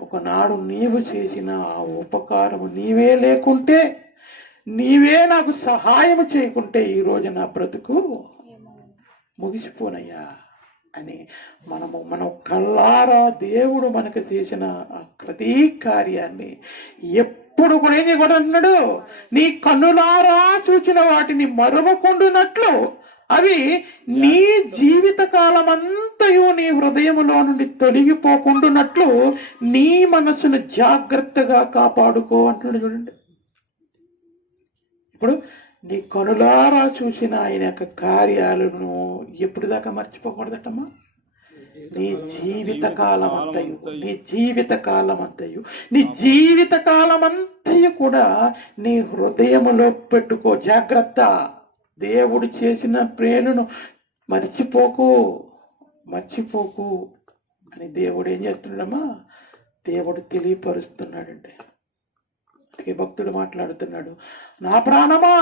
ఒకనాడు నీవు చేసిన ఆ ఉపకారము నీవే లేకుంటే, నీవే నాకు సహాయం చేయకుంటే ఈరోజు నా బ్రతుకు ముగిసిపోనయ్యా అని మనం కళ్ళారా దేవుడు మనకు చేసిన ప్రతి కార్యాన్ని ఎప్పుడు కూడా ఏం చేయకూడదు అంటున్నాడు? నీ కన్నులారా చూచిన వాటిని మరవకుండునట్లు అవి నీ జీవిత కాలమంతయు నీ హృదయములో నుండి తొలగిపోకుండునట్లు నీ మనసును జాగ్రత్తగా కాపాడుకో అంటున్నాడు. చూడండి, ఇప్పుడు నీ కనులారా చూసిన ఆయన యొక్క కార్యాలను ఎప్పుడు దాకా మర్చిపోకూడదటమ్మా? నీ జీవిత కాలమంతయు కూడా నీ హృదయములో పెట్టుకో. జాగ్రత్త. దేవుడు చేసిన ప్రేమను మర్చిపోకు అని దేవుడు ఏం చేస్తున్నాడమ్మా? దేవుడు తెలియపరుస్తున్నాడండి. భక్తుడు మాట్లాడుతున్నాడు, నా ప్రాణమా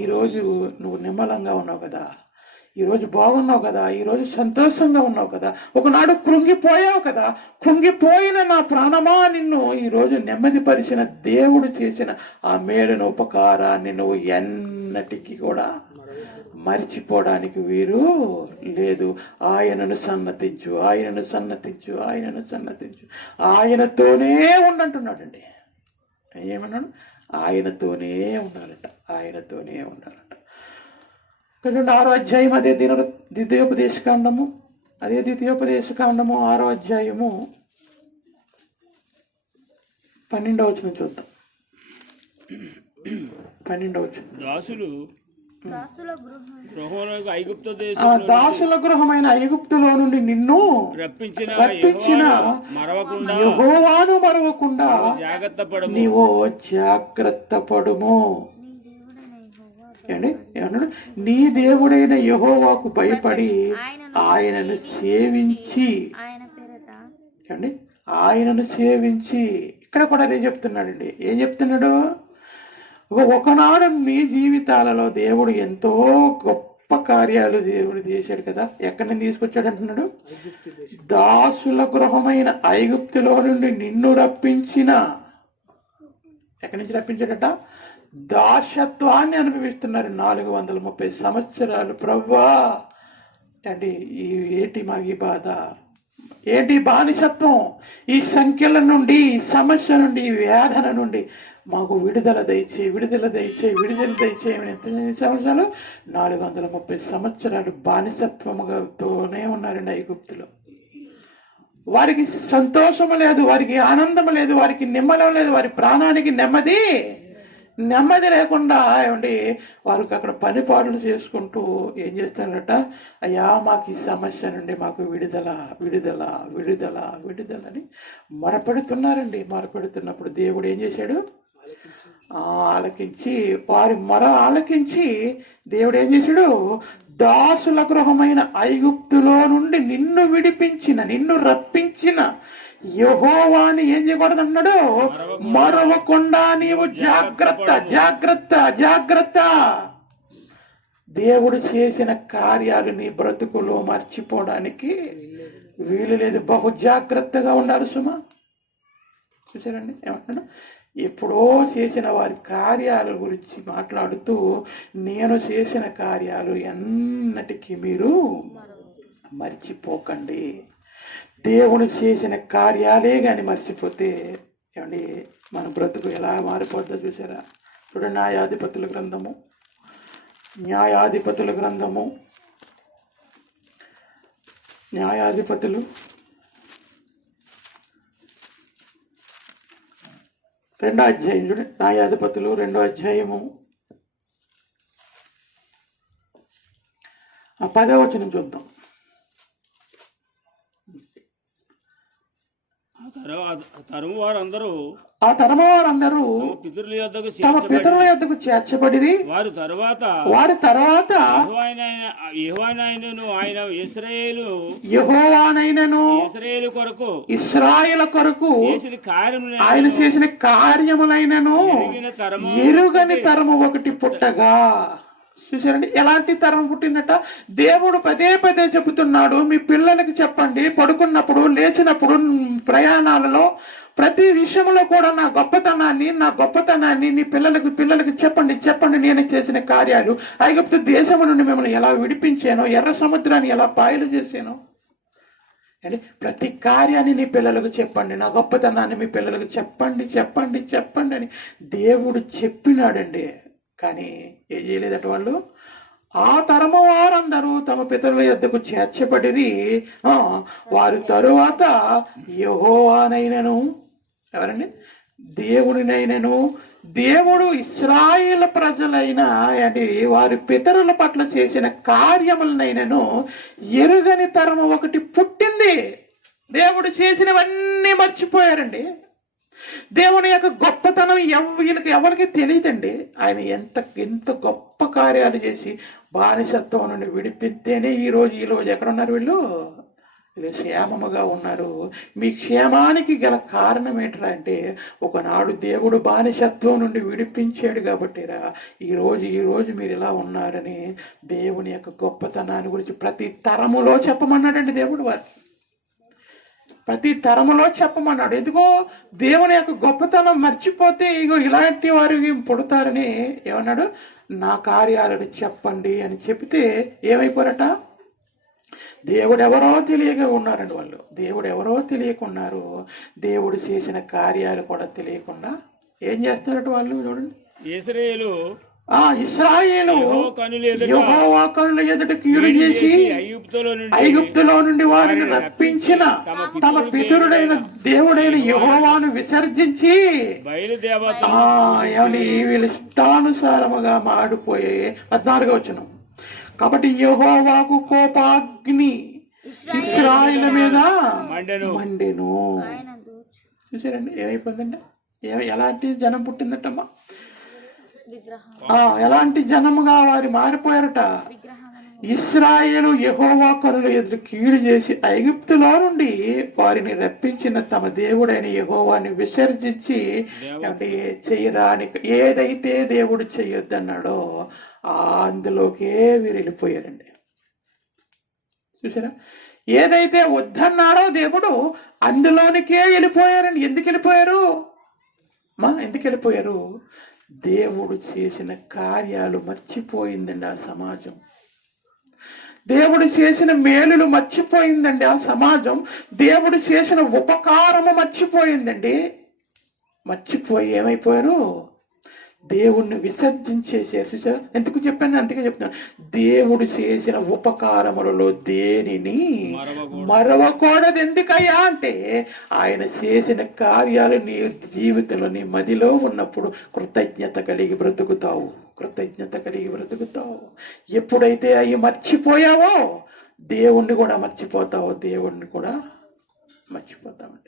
ఈరోజు నువ్వు నిమ్మలంగా ఉన్నావు కదా, ఈరోజు బాగున్నావు కదా, ఈరోజు సంతోషంగా ఉన్నావు కదా, ఒకనాడు కృంగిపోయావు కదా, కృంగిపోయిన నా ప్రాణమా నిన్ను ఈరోజు నెమ్మదిపరిచిన దేవుడు చేసిన ఆ మేలును ఉపకారాన్ని నువ్వు ఎన్నటికీ కూడా మర్చిపోవడానికి వీరు లేదు. ఆయనను సన్నతించు, ఆయనను సన్నతించు, ఆయనను సన్నతించు, ఆయనతోనే ఉండంటున్నాడండి. ఏమన్నాడు? ఆయనతోనే ఉండాలట, ఆయనతోనే ఉండాలట. కొంచెం 6వ అధ్యాయం అదే ద్వితీయోపదేశకాండము, 6వ అధ్యాయము 12వ వచనం చూద్దాం. 12వ వచనం. దాసుల గృహమైన ఐగుప్తులో నుండి నిన్ను రప్పించిన యెహోవాను మరవకుండా నీవు జాగ్రత్త పడుము. ఏమన్నాడు? నీ దేవుడైన యెహోవాకు భయపడి ఆయనను సేవించి, ఆయనను సేవించి. ఇక్కడ కూడా అదే చెప్తున్నాడండి. ఏం చెప్తున్నాడు? ఒకనాడు మీ జీవితాలలో దేవుడు ఎంతో గొప్ప కార్యాలు దేవుడు చేశాడు కదా. ఎక్కడి నుంచి తీసుకొచ్చాడు అంటున్నాడు? దాసుల గృహమైన ఐగుప్తులో నుండి నిన్ను రప్పించిన. ఎక్కడి నుంచి రప్పించాడట? దాసత్వాన్ని అనుభవిస్తున్నారు 430 సంవత్సరాలు. ప్రవ్వా అంటే ఏంటి మాకు బాధ, ఏంటి బానిసత్వం, ఈ సంఖ్యల నుండి, ఈ సమస్య నుండి, ఈ వేదన నుండి మాకు విడుదల దయచే, విడుదల దయచే, విడుదల దయచే. ఎంత సంవత్సరాలు? 430 సంవత్సరాలు బానిసత్వముతోనే ఉన్నారండి ఐగుప్తులో. వారికి సంతోషము లేదు, వారికి ఆనందము లేదు, వారికి నిమ్మలం లేదు, వారి ప్రాణానికి నెమ్మది లేకుండా ఏమండి వారికి అక్కడ పనిపాట్లు చేసుకుంటూ ఏం చేస్తారట? అయ్యా మాకు ఈ సమస్య నుండి మాకు విడుదల, విడుదల, విడుదల, విడుదల అని మొరపెడుతున్నారండి. మొరపెడుతున్నప్పుడు దేవుడు ఏం చేశాడు? ఆలకించి, వారి మొర ఆలకించి దేవుడు ఏం చేశాడు? దాసుల గృహమైన ఐగుప్తులో నుండి నిన్ను విడిపించిన, నిన్ను రప్పించిన యెహోవాని ఏం చేయకూడదు అన్నాడు? మరవకుండా నీవు జాగ్రత్త, జాగ్రత్త, జాగ్రత్త. దేవుడు చేసిన కార్యాలు నీ బ్రతుకులో మర్చిపోవడానికి వీలు లేదు. బహు జాగ్రత్తగా ఉండాలి సుమా. చూసారండి ఏమంటున్నా? ఎప్పుడో చేసిన వారి కార్యాల గురించి మాట్లాడుతూ, నేను చేసిన కార్యాలు ఎన్నటికీ మీరు మర్చిపోకండి. దేవుడు చేసిన కార్యాలే కానీ మర్చిపోతే ఏమండి మన బ్రతుకు ఎలా మారిపోద్దో చూసారా? ఇప్పుడు న్యాయాధిపతుల గ్రంథము 2వ అధ్యాయం చూడండి. న్యాయాధిపతులు 2వ అధ్యాయము 10వ వచనం చూద్దాం. ఆ తరము వారందరూ తమ పితరుల యొద్దకు చేర్చబడి వారి తర్వాత యెహోవానైనను ఇశ్రాయేలు కొరకు ఆయన చేసిన కార్యములైనను ఎరుగని తరము ఒకటి పుట్టగా. చూసారండి ఎలాంటి తరం పుట్టిందట? దేవుడు పదే పదే చెబుతున్నాడు, మీ పిల్లలకి చెప్పండి, పడుకున్నప్పుడు, లేచినప్పుడు, ప్రయాణాలలో, ప్రతి విషయంలో కూడా నా గొప్పతనాన్ని నీ పిల్లలకి చెప్పండి. నేను చేసిన కార్యాలు, ఐగుప్తు దేశము నుండి మిమ్మల్ని ఎలా విడిపించానో, ఎర్ర సముద్రాన్ని ఎలా పాయలు చేశానో, అంటే ప్రతి కార్యాన్ని నీ పిల్లలకు చెప్పండి, నా గొప్పతనాన్ని మీ పిల్లలకు చెప్పండి అని దేవుడు చెప్పినాడండి. కానీ ఏం చేయలేదట వాళ్ళు? ఆ తరము వారందరూ తమ పితరుల యొద్దకు చేర్చబడిరి. వారి తరువాత యెహోవానైనను, ఎవరండి? దేవుడినైనను, దేవుడు ఇశ్రాయేలు ప్రజలైన అంటే వారి పితరుల పట్ల చేసిన కార్యములనైనను ఎరుగని తరము ఒకటి పుట్టింది. దేవుడు చేసినవన్నీ మర్చిపోయారండి. దేవుని యొక్క గొప్పతనం వీళ్ళకి ఎవరికి తెలియదండి. ఆయన ఎంత గొప్ప కార్యాలు చేసి బానిసత్వం నుండి విడిపిస్తేనే ఈ రోజు ఎక్కడున్నారు వీళ్ళు? మీరు క్షేమముగా ఉన్నారు. మీ క్షేమానికి గల కారణం ఏంట్రా అంటే ఒకనాడు దేవుడు బానిసత్వం నుండి విడిపించాడు కాబట్టిరా ఈ రోజు మీరు ఇలా ఉన్నారని దేవుని యొక్క గొప్పతనాన్ని గురించి ప్రతి తరములో చెప్పమన్నాడండి దేవుడు వారికి. ప్రతి తరములో చెప్పమన్నాడు. ఎందుకో దేవుని యొక్క గొప్పతనం మర్చిపోతే ఇగో ఇలాంటి వారికి పుడతారని ఏమన్నాడు, నా కార్యాలను చెప్పండి అని చెప్తే ఏమైపోరట, దేవుడు ఎవరో తెలియక ఉన్నారండి వాళ్ళు. దేవుడు ఎవరో తెలియకున్నారు. దేవుడు చేసిన కార్యాలు కూడా తెలియకుండా ఏం చేస్తారట వాళ్ళు. చూడండి, ఇశ్రాయేలు యెహోవా కనుల ఎదుట కీడు చేసి ఐగుప్తులో నుండి వారిని రప్పించిన తమ పితరుడైన దేవుడైన యెహోవాను విసర్జించి వీళ్ళ ఇష్టానుసారముగా మాడిపోయే 14వ వచనం. కాబట్టి యెహోవాకు కోపాగ్ని ఇశ్రాయేలు మీద మండెను. చూసారండి ఏమైపోయిందంటే, ఎలాంటి జనం పుట్టిందటమ్మా, ఎలాంటి జనముగా వారు మారిపోయారట. ఇశ్రాయేలు యెహోవా కనుల ఎదుట కీడు చేసి ఐగుప్తులో నుండి వారిని రప్పించిన తమ దేవుడైన యెహోవాని విసర్జించి చేయరాని ఏదైతే దేవుడు చెయ్యొద్దన్నాడో అందులోకే వీరు వెళ్ళిపోయారండి. చూసారా, ఏదైతే వద్దన్నాడో దేవుడు అందులోనికే వెళ్ళిపోయారండి. ఎందుకు వెళ్ళిపోయారు ఎందుకు వెళ్ళిపోయారు? దేవుడు చేసిన కార్యాలు మర్చిపోయిందండి ఆ సమాజం. దేవుడు చేసిన మేలులు మర్చిపోయిందండి ఆ సమాజం. దేవుడు చేసిన ఉపకారము మర్చిపోయిందండి. మర్చిపోయి ఏమైపోయారు, దేవుణ్ణి విసర్జించేసారు. ఎందుకు చెప్పాను, అందుకే చెప్తాను. దేవుడు చేసిన ఉపకారములలో దేనిని మరవకూడదు. ఎందుకయ్యా అంటే ఆయన చేసిన కార్యాలు నీ జీవితంలో నీ మదిలో ఉన్నప్పుడు కృతజ్ఞత కలిగి బ్రతుకుతావు. కృతజ్ఞత కలిగి బ్రతుకుతావు. ఎప్పుడైతే అవి మర్చిపోయావో దేవుణ్ణి కూడా మర్చిపోతావో, దేవుణ్ణి కూడా మర్చిపోతావండి.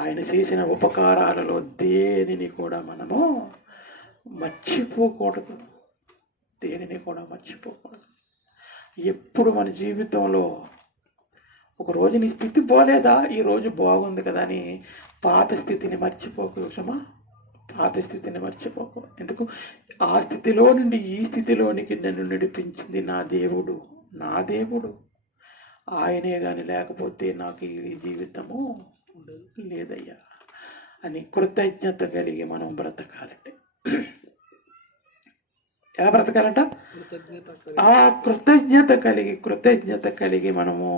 ఆయన చేసిన ఉపకారాలలో దేనిని కూడా మనము మర్చిపోకూడదు. దేనిని కూడా మర్చిపోకూడదు. ఎప్పుడు మన జీవితంలో ఒకరోజు నీ స్థితి బాగలేదా, ఈరోజు బాగుంది కదా అని పాత స్థితిని మర్చిపోకోసమా, పాత స్థితిని మర్చిపోకు. ఎందుకు, ఆ స్థితిలో నుండి ఈ స్థితిలోనికి నన్ను నడిపించింది నా దేవుడు. నా దేవుడు ఆయనే కానీ లేకపోతే నాకు ఈ జీవితము లేదయ్యా అని కృతజ్ఞత కలిగి మనం బ్రతకాలంటే. ఎలా బ్రతకాలంట? ఆ కృతజ్ఞత కలిగి మనము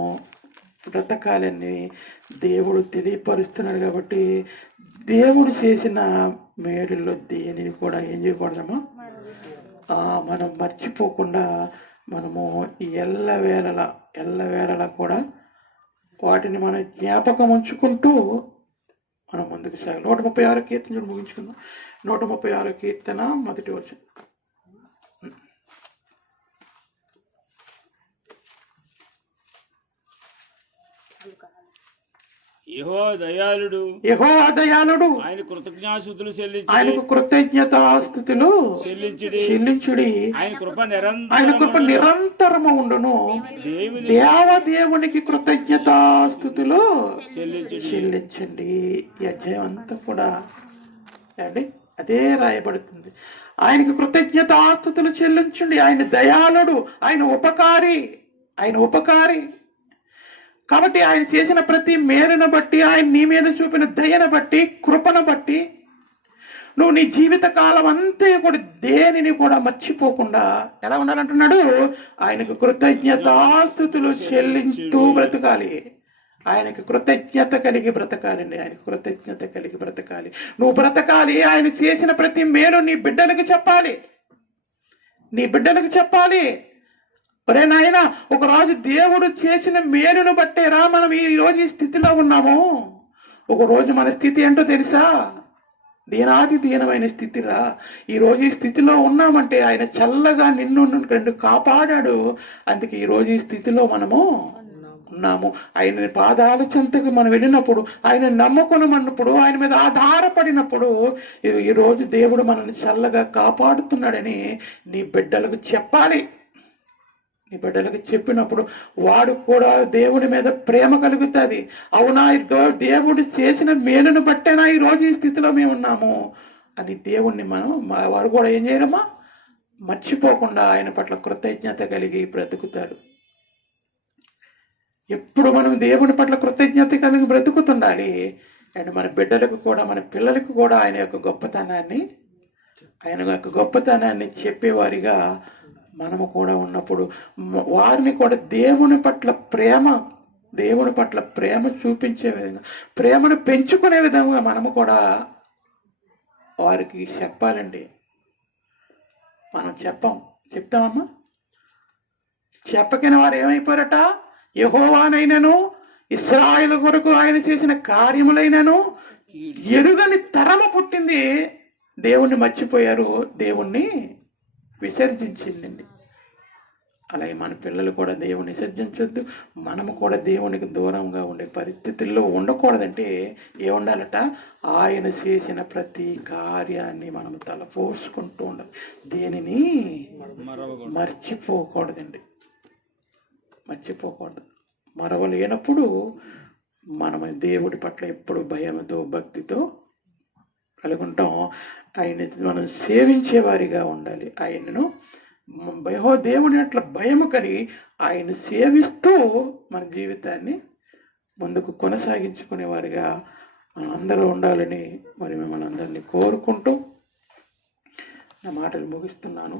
బ్రతకాలని దేవుడు తెలియపరుస్తున్నాడు. కాబట్టి దేవుడు చేసిన మేలుల్లో దేనిని కూడా ఏం చేయకూడదమ్మా, మనం మర్చిపోకుండా మనము ఎల్లవేళలా కూడా వాటిని మనం జ్ఞాపకం ఉంచుకుంటూ మనం ముందుకు సాగాలి. 136 కీర్తన ముగించుకుందాం. 136 కీర్తన 1వ వచనం. యెహోవా దయాళుడు, ఆయనకు కృతజ్ఞతాస్తుతులు చెల్లించుడి. ఆయన కృప నిరంతరము ఉండును. దేవదేవునికి కృతజ్ఞతాస్తుతులు చెల్లించండి. ఈ అధ్యాయం అంతా కూడా అండి అదే రాయబడుతుంది. ఆయనకు కృతజ్ఞతాస్తుతులు చెల్లించండి. ఆయన దయాళుడు, ఆయన ఉపకారి. కాబట్టి ఆయన చేసిన ప్రతి మేలును బట్టి, ఆయన నీ మీద చూపిన దయను బట్టి, కృపను బట్టి నువ్వు నీ జీవిత కాలం అంతే కూడా దేనిని కూడా మర్చిపోకుండా ఎలా ఉండాలంటున్నాడు, ఆయనకు కృతజ్ఞతాస్తుతులు చెల్లించూ బ్రతకాలి. ఆయనకు కృతజ్ఞత కలిగి బ్రతకాలండి. ఆయనకు కృతజ్ఞత కలిగి బ్రతకాలి. నువ్వు బ్రతకాలి. ఆయన చేసిన ప్రతి మేలు నీ బిడ్డలకు చెప్పాలి. ఒరే నాయన, ఒక రోజు దేవుడు చేసిన మేలును బట్టేరా మనం ఈ రోజు ఈ స్థితిలో ఉన్నాము. ఒక రోజు మన స్థితి ఏంటో తెలుసా? దీనాది దీనమైన స్థితిరా. ఈ రోజు ఈ స్థితిలో ఉన్నామంటే ఆయన చల్లగా నిన్ను కాపాడాడు. అందుకే ఈ రోజు ఈ స్థితిలో మనము ఉన్నాము. ఆయన పాదాల చెంతకు మనం వెళ్ళినప్పుడు, ఆయన నమ్ముకున్నప్పుడు, ఆయన మీద ఆధారపడినప్పుడు ఈ రోజు దేవుడు మనల్ని చల్లగా కాపాడుతున్నాడని నీ బిడ్డలకు చెప్పాలి. నీ బిడ్డలకు చెప్పినప్పుడు వాడు కూడా దేవుని మీద ప్రేమ కలుగుతుంది. అవునా, దేవుడు చేసిన మేలును బట్టేనా ఈ రోజు ఈ స్థితిలో మేము ఉన్నాము అని దేవుణ్ణి వాడు కూడా ఏం చేయరమ్మా, మర్చిపోకుండా ఆయన పట్ల కృతజ్ఞత కలిగి బ్రతుకుతారు. ఎప్పుడు మనం దేవుని పట్ల కృతజ్ఞత కలిగి బ్రతుకుతుండాలి. అండ్ మన బిడ్డలకు కూడా, మన పిల్లలకు కూడా ఆయన యొక్క గొప్పతనాన్ని చెప్పేవారిగా మనము కూడా ఉన్నప్పుడు వారిని కూడా దేవుని పట్ల ప్రేమ చూపించే విధంగా, ప్రేమను పెంచుకునే విధంగా మనము కూడా వారికి చెప్పాలండి. మనం చెప్తామమ్మా. చెప్పకని వారు ఏమైపోయారట, యెహోవానైనను ఇశ్రాయేలు కొరకు ఆయన చేసిన కార్యములైనను ఎరుగని తరము పుట్టింది. దేవుణ్ణి మర్చిపోయారు, దేవుణ్ణి విసర్జించిందండి. అలాగే మన పిల్లలు కూడా దేవుని విసర్జించొద్దు. మనము కూడా దేవునికి దూరంగా ఉండే పరిస్థితుల్లో ఉండకూడదంటే ఏముండాలట, ఆయన చేసిన ప్రతి కార్యాన్ని మనం తలపోసుకుంటూ ఉండాలి. దేనిని మర్చిపోకూడదండి, మర్చిపోకూడదు. మరవలేనప్పుడు మనం దేవుడి పట్ల ఎప్పుడు భయంతో భక్తితో కలుగుంటాం. ఆయన మనం సేవించే వారిగా ఉండాలి. ఆయనను దేవుని అట్లా భయము కలిగి ఆయన సేవిస్తూ మన జీవితాన్ని ముందుకు కొనసాగించుకునే వారిగా మనం అందరూ ఉండాలని మరి మిమ్మల్ని అందరినీ కోరుకుంటూ నా మాటలు ముగిస్తున్నాను.